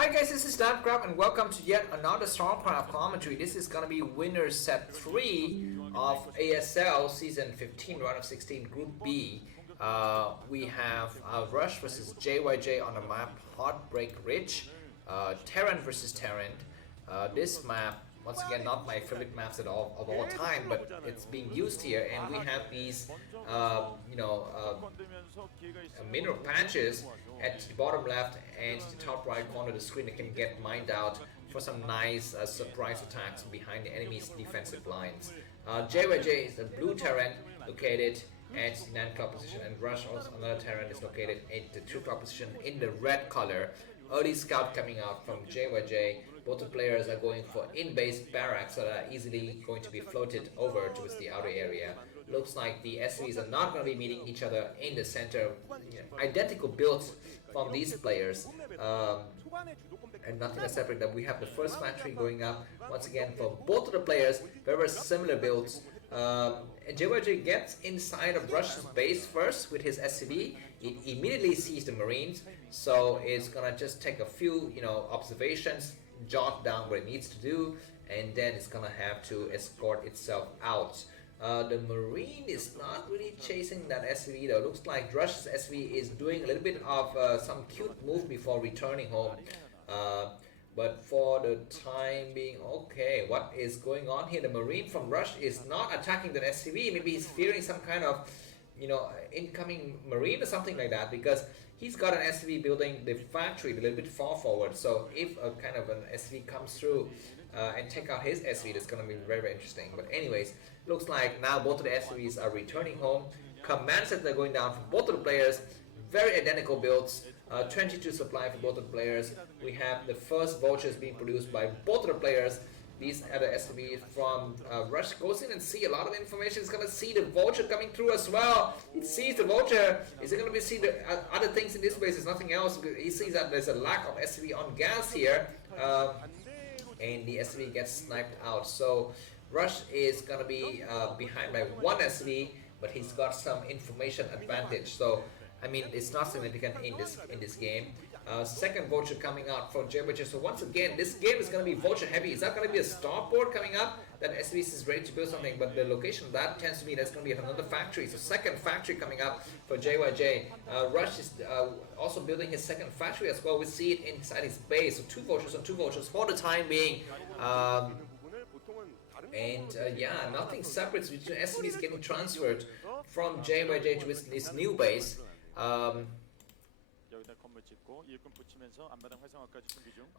Hi guys, this is Starcraft and welcome to yet another Starcraft commentary. This is gonna be winner set 3 of ASL Season 15 Ro16 Group B. We have Rush versus JYJ on the map Heartbreak Ridge, Terran versus Terran. This map, once again, not my favorite maps at all time, but it's being used here, and we have these mineral patches at the bottom left and the top right corner of the screen that can get mined out for some nice surprise attacks behind the enemy's defensive lines. JYJ is the blue Terran located at the 9 o'clock position, and Rush, also another Terran, is located at the 2 o'clock position in the red color. Early scout coming out from JYJ. Both the players are going for in-base barracks that are easily going to be floated over towards the outer area. Looks like the SVs are not going to be meeting each other in the center. Identical builds from these players, and nothing is separate. That we have the first factory going up once again for both of the players. Very similar builds. JYJ gets inside of Rush's base first with his SCV. It immediately sees the Marines, so it's gonna just take a few observations, jot down what it needs to do, and then it's gonna have to escort itself out. The Marine is not really chasing that SCV though. Looks like Rush's SCV is doing a little bit of some cute move before returning home. But for the time being, okay, what is going on here? The Marine from Rush is not attacking the SCV. Maybe he's fearing some kind of incoming Marine or something like that, because he's got an SCV building the factory a little bit far forward. So if a kind of an SCV comes through and take out his SCV, that's going to be very interesting. But anyways, looks like now both of the SCVs are returning home. Command sets are going down for both of the players. Very identical builds, 22 supply for both of the players. We have the first vultures being produced by both of the players. These are the SCVs from Rush. Goes in and see a lot of information. It's going to see the vulture coming through as well. It sees the vulture. Is it going to be see the other things in this base? Is nothing else. He sees that there's a lack of SCV on gas here, and the SCV gets sniped out. So Rush is going to be behind by one SCV, but he's got some information advantage. So I mean, it's not significant in this game. Second vulture coming out for JYJ. So once again, this game is going to be vulture heavy. It's not going to be a starport coming up that SVs is ready to build something, but the location of that tends to be that's going to be another factory. So second factory coming up for JYJ. Rush is also building his second factory as well. We see it inside his base. So two vultures on two vultures for the time being. Yeah, nothing separates between SVs getting transferred from JYJ to his new base.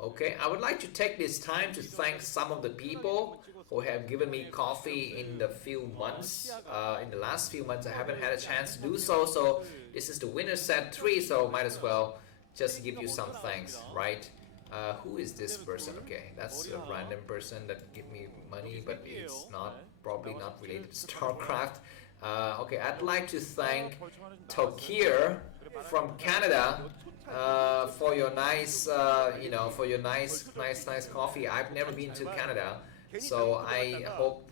Okay, I would like to take this time to thank some of the people who have given me coffee in the few months. In the last few months, I haven't had a chance to do so. So this is the winner set 3, so might as well just give you some thanks, right? Who is this person? Okay, that's a random person that give me money, but it's probably not related to Starcraft. Okay, I'd like to thank Tokir from Canada for your nice, for your nice coffee. I've never been to Canada, so I hope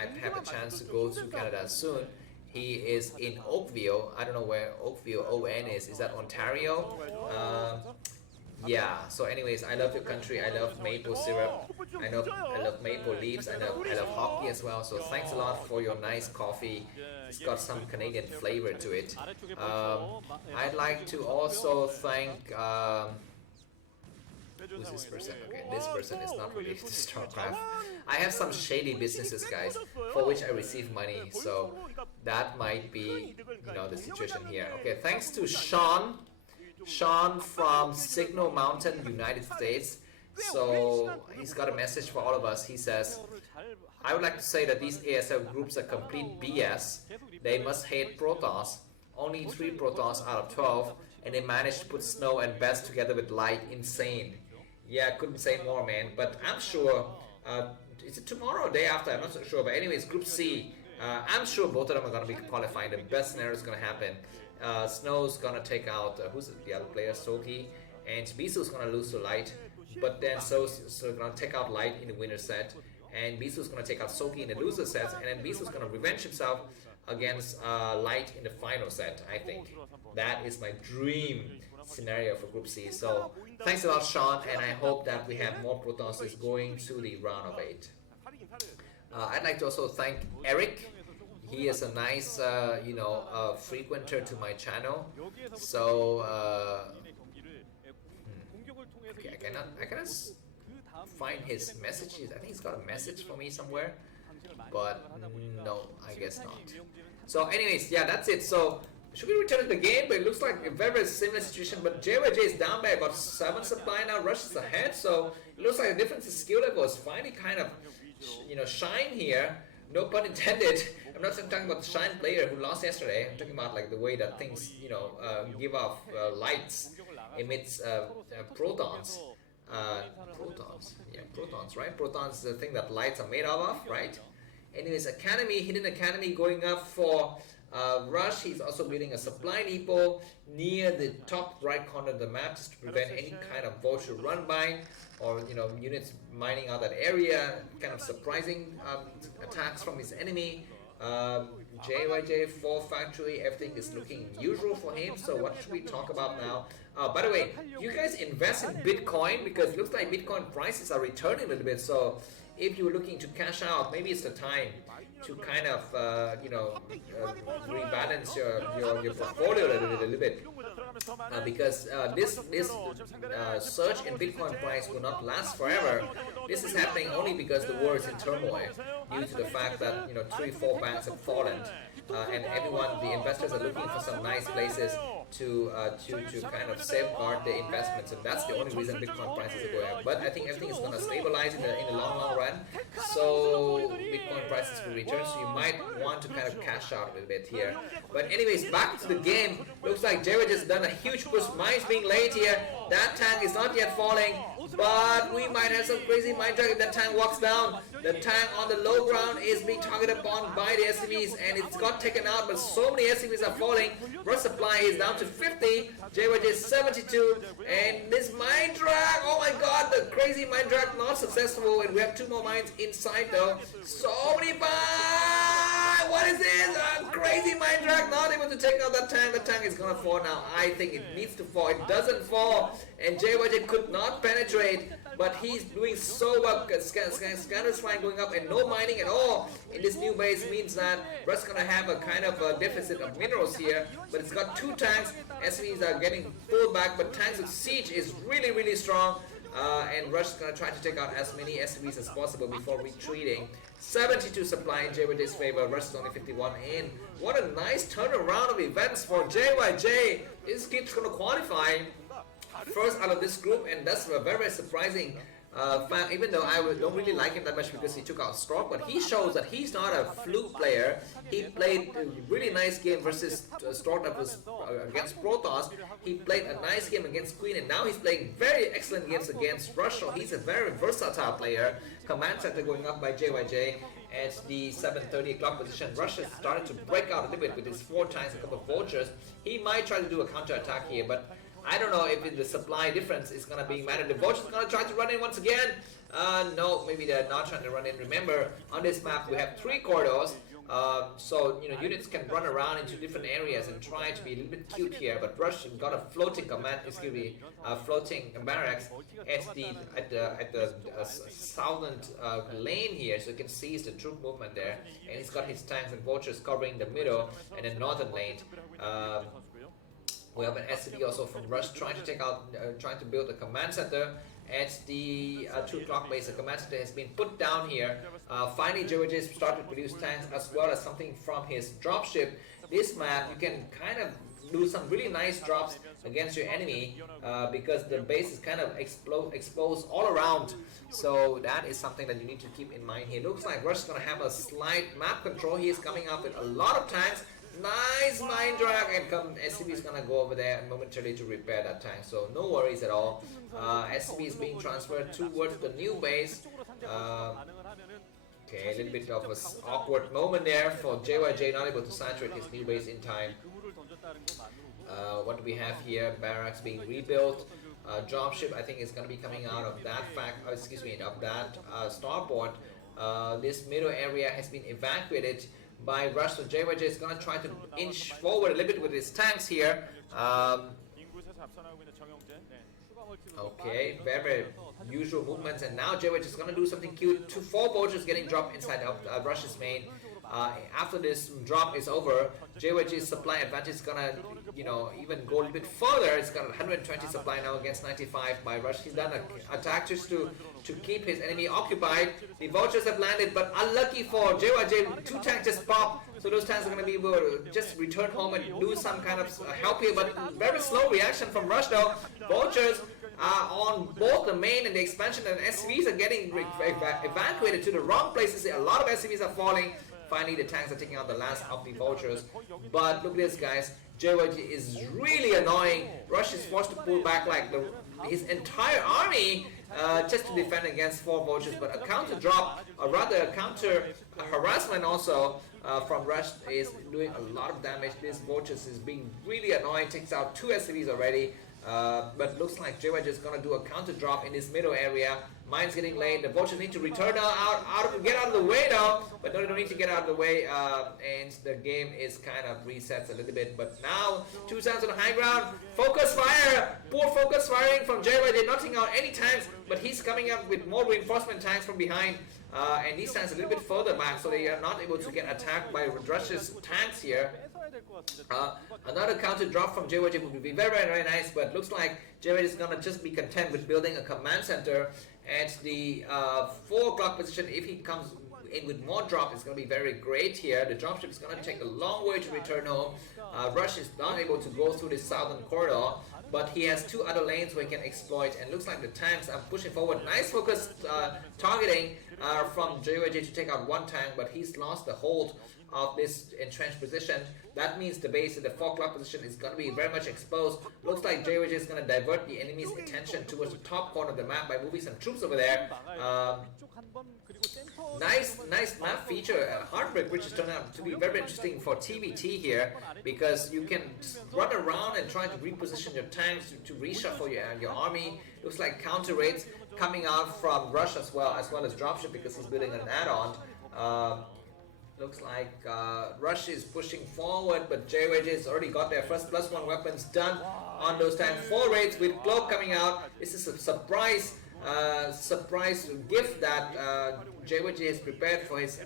I have a chance to go to Canada soon. He is in Oakville. I don't know where Oakville ON is. Is that Ontario? Yeah, so anyways, I love your country. I love maple syrup. I love maple leaves. I love hockey as well. So thanks a lot for your nice coffee. It's got some Canadian flavor to it. I'd like to also thank who's this person? Okay, this person is not related to StarCraft. I have some shady businesses, guys, for which I receive money. So that might be the situation here. Okay, thanks to Sean from Signal Mountain, United States. So he's got a message for all of us. He says, I would like to say that these ASL groups are complete BS. They must hate Protoss. Only 3 Protoss out of 12, and they managed to put Snow and Best together with Light. Insane. Yeah, couldn't say more, man. But I'm sure, is it tomorrow or day after? I'm not so sure. But anyways, Group C, I'm sure both of them are going to be qualifying. The best scenario is going to happen. Snow's gonna take out who's the other player, Soki, and Bisu's gonna lose to Light, but then So's gonna take out Light in the winner set, and Bisu's gonna take out Soki in the loser set, and then Bisu's gonna revenge himself against Light in the final set. I think that is my dream scenario for Group C. So thanks a lot, Sean, and I hope that we have more Protons going to the round of 8. I'd like to also thank Eric. He is a nice, frequenter to my channel. So, okay, I cannot find his messages. I think he's got a message for me somewhere, but no, I guess not. So, anyways, yeah, that's it. So, should we return to the game? But it looks like a very, very similar situation. But JYJ is down by about 7 supply now. Rush is ahead, so it looks like the difference in skill level is finally kind of, shine here. No pun intended. I'm not talking about the Shine player who lost yesterday. I'm talking about like the way that things, give off lights, emits protons. Protons, right? Protons is the thing that lights are made out of, right? Anyways, Academy, Hidden Academy going up for Rush. He's also building a supply depot near the top right corner of the map just to prevent any kind of vulture run by or units mining out that area, kind of surprising attacks from his enemy. JYJ 4 factory, everything is looking usual for him. So what should we talk about now? By the way, you guys invest in Bitcoin because it looks like Bitcoin prices are returning a little bit. So if you're looking to cash out, maybe it's the time to kind of rebalance your portfolio a little bit. Because this surge in Bitcoin price will not last forever. This is happening only because the world is in turmoil due to the fact that 3-4 banks have fallen, and the investors are looking for some nice places to kind of safeguard their investments, and that's the only reason Bitcoin prices are going up. But I think everything is going to stabilize in the long run. So Bitcoin prices will return. So you might want to kind of cash out a little bit here. But anyways, back to the game. Looks like Jared has done a huge push. Mines being laid here. That tank is not yet falling, but we might have some crazy mine drag if that tank walks down. The tank on the low ground is being targeted upon by the SCVs, and it's got taken out, but so many SCVs are falling. Rush supply is down to 50, JYJ is 72, and this mine drag, oh my god, the crazy mine drag not successful, and we have 2 more mines inside though. So many mines! What is this? Crazy mine drag not able to take out that tank. The tank is gonna fall now. I think it needs to fall. It doesn't fall, and JYJ could not penetrate, but he's doing so well. Scanners flying going up and no mining at all in this new base means that Rush gonna have a kind of a deficit of minerals here, but it's got 2 tanks. SVs are getting pulled back, but tanks with siege is really, really strong. And Rush is going to try to take out as many SCVs as possible before retreating. 72 supply in JYJ's favor. Rush is only 51 in. What a nice turnaround of events for JYJ. This kid's going to qualify first out of this group, and that's a very, very surprising fact, even though I don't really like him that much because he took out Stork, but he shows that he's not a fluke player. He played a really nice game versus Stork that was against Protoss. He played a nice game against Queen, and now he's playing very excellent games against Rush, so he's a very versatile player. Command center going up by JYJ at the 7:30 o'clock position. Rush has started to break out a little bit with his 4 tanks, a couple of vultures. He might try to do a counter attack here, but I don't know if the supply difference is going to be matter. The vultures are going to try to run in once again. No, maybe they're not trying to run in. Remember, on this map we have 3 corridors. So units can run around into different areas and try to be a little bit cute here. But Rush got a floating command, floating barracks at the southern lane here. So you can see the troop movement there, and he's got his tanks and vultures covering the middle and the northern lane. We have an SCV also from Rush trying to take out, trying to build a command center at the 2 o'clock base. The command center has been put down here. Finally, JYJ started to produce tanks as well as something from his dropship. This map, you can kind of do some really nice drops against your enemy because the base is kind of exposed all around. So that is something that you need to keep in mind here. Looks like Rush is going to have a slight map control. He is coming up with a lot of tanks. Nice mine drag, and SCV is gonna go over there momentarily to repair that tank, so no worries at all. SCV is being transferred towards the new base. Okay, a little bit of an awkward moment there for JYJ, not able to saturate his new base in time. What do we have here? Barracks being rebuilt. Dropship, I think, is gonna be coming out of that of that starport. This middle area has been evacuated by Rush, so JYJ is going to try to inch forward a little bit with his tanks here. Okay, very usual movements, and now JWedge is gonna do something cute. 4 vultures getting dropped inside of Rush's main. After this drop is over, JWedge's supply advantage is gonna, you know, even go a little bit further. It's got 120 supply now against 95 by Rush. He's done an attack just to keep his enemy occupied. The vultures have landed, but unlucky for JYJ, 2 tanks just pop. So those tanks are going to be able to just return home and do some kind of help here. But very slow reaction from Rush though. Vultures are on both the main and the expansion, and SCVs are getting evacuated to the wrong places. A lot of SCVs are falling. Finally, the tanks are taking out the last of the vultures. But look at this, guys. JYG is really annoying. Rush is forced to pull back like his entire army just to defend against 4 vultures. But a counter drop, or rather a counter harassment also from Rush is doing a lot of damage. This vultures is being really annoying. Takes out 2 SCVs already. But looks like JYG is gonna do a counter drop in this middle area. Mine's getting late. The vultures need to return get out of the way now. But no, they don't need to get out of the way. And the game is kind of resets a little bit. But now 2 sounds on the high ground. Focus fire. Poor focus firing from JYG, knocking out any tanks. But he's coming up with more reinforcement tanks from behind. And these tanks a little bit further back, so they are not able to get attacked by Rush's tanks here. Another counter drop from JYG would be very, very nice, but looks like JYG is gonna just be content with building a command center at the 4 o'clock position. If he comes in with more drop, it's gonna be very great here. The dropship is gonna take a long way to return home. Rush is not able to go through the southern corridor, but he has 2 other lanes where he can exploit, and looks like the tanks are pushing forward. Nice focus targeting from JYG to take out 1 tank, but he's lost the hold of this entrenched position. That means the base in the 4 o'clock position is going to be very much exposed. Looks like JYG is going to divert the enemy's attention towards the top corner of the map by moving some troops over there. Nice map feature. Heartbreak Ridge has turned out to be very interesting for TVT here, because you can run around and try to reposition your tanks to reshuffle your army. Looks like counter raids coming out from Rush as well as dropship, because he's building an add-on. Looks like Rush is pushing forward, but JYG has already got their first +1 weapons done on those tanks. 4 raids with Cloak coming out. This is a surprise gift that JYG has prepared for his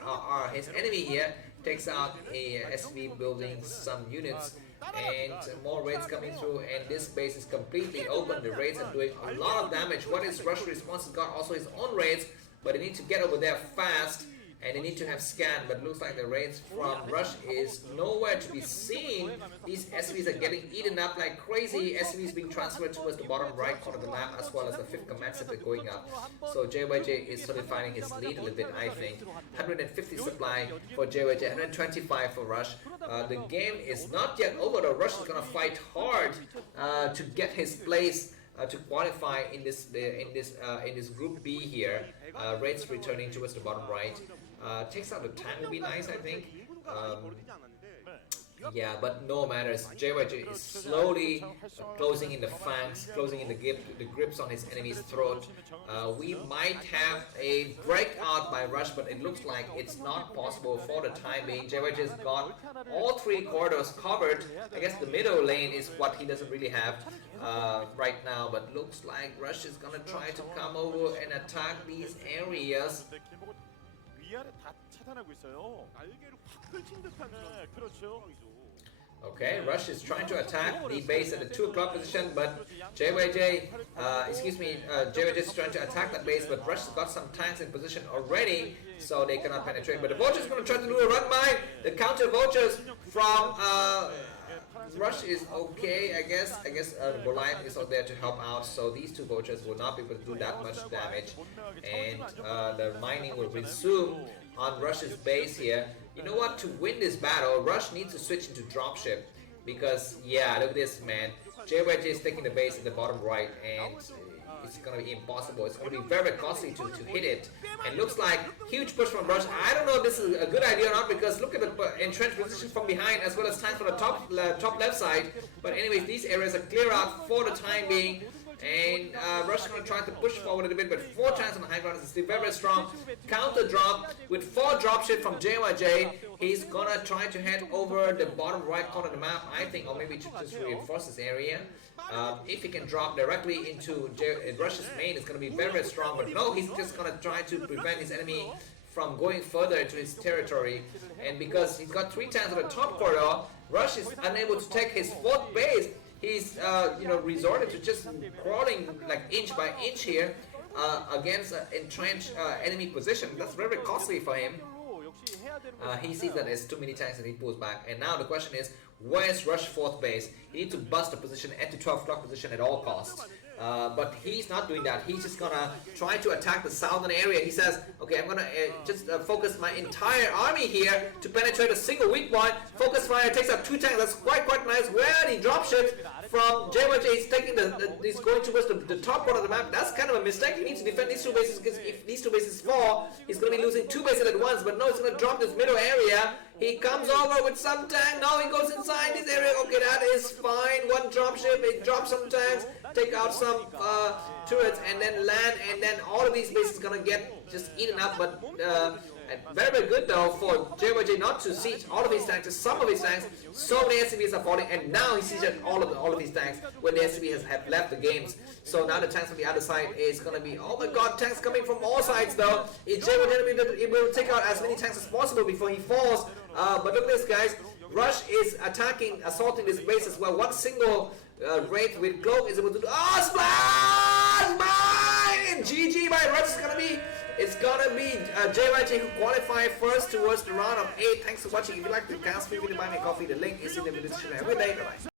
enemy here. Takes out a SV building some units, and more raids coming through, and this base is completely open. The raids are doing a lot of damage. What is Rush response? Has got also his own raids, but they need to get over there fast. And they need to have scan, but looks like the raids from Rush is nowhere to be seen. These SVs are getting eaten up like crazy. SVs being transferred towards the bottom right corner of the map, as well as the 5th command center going up. So JYG is solidifying his lead a little bit, I think. 150 supply for JYG, 125 for Rush. The game is not yet over though. Rush is gonna fight hard to get his place to qualify in this group B here. Raids returning towards the bottom right. Takes out the tank would be nice, I think. Yeah, but no matters. JYG is slowly closing in the fangs, closing in the grips on his enemy's throat. We might have a breakout by Rush, but it looks like it's not possible for the time being. JYG has got all 3 corridors covered. I guess the middle lane is what he doesn't really have right now, but looks like Rush is gonna try to come over and attack these areas. Okay, Rush is trying to attack the base at the 2 o'clock position, but JYG is trying to attack that base, but Rush has got some tanks in position already, so they cannot penetrate. But the vultures going to try to do a run by. The counter vultures from Rush is okay, I guess. Goliath is out there to help out, so these 2 vultures will not be able to do that much damage, and the mining will resume on Rush's base here. You know what? To win this battle, Rush needs to switch into dropship, because yeah, look at this, man. JYG is taking the base in the bottom right, and it's gonna be impossible. It's gonna be very, very costly to hit it. And looks like huge push from Rush. I don't know if this is a good idea or not, because look at the entrenched positions from behind, as well as tanks from the top left side. But anyways, these areas are clear out for the time being. And Rush is going to try to push forward a little bit, but 4 tanks on the high ground is still very, very strong. Counter drop with 4 dropship from JYJ. He's going to try to head over the bottom right corner of the map, I think, or maybe to just reinforce this area. If he can drop directly into Rush's main, it's going to be very, very strong. But no, he's just going to try to prevent his enemy from going further into his territory. And because he's got 3 tanks on the top corridor, Rush is unable to take his 4th base. He's resorted to just crawling like inch by inch here against an entrenched enemy position. That's very, very costly for him. He sees that there's too many tanks and he pulls back. And now the question is, where's Rush 4th base? He needs to bust the position at the 12 o'clock position at all costs. But he's not doing that. He's just gonna try to attack the southern area. He says, okay, I'm gonna just focus my entire army here to penetrate a single weak point. Focus fire takes out 2 tanks. That's quite nice. Where the dropships from JYJ is taking he's going towards the top part of the map. That's kind of a mistake. He needs to defend these 2 bases, because if these 2 bases fall, he's gonna be losing 2 bases at once. But no, he's gonna drop this middle area. He comes over with some tank. No, he goes inside this area. Okay, that is fine. 1 dropship. He drops some tanks, take out some turrets, and then land. And then all of these bases gonna get just eaten up. But very, very good though for JYJ not to siege all of his tanks, just some of his tanks. So many SCVs are falling, and now he sieges all of his tanks when the SCV have left the games. So now the tanks from the other side is gonna be, oh my god, tanks coming from all sides though. JYJ will take out as many tanks as possible before he falls. But look at this, guys. Rush is assaulting this base as well. 1 single raid with Cloak is able to do. Oh, splash! Mine! GG by Rush is gonna be. It's gonna be JYJ who qualify first towards the round of 8. Thanks for watching. If you like the cast, feel free to buy me a coffee. The link is in the description. Have a good day. Bye bye.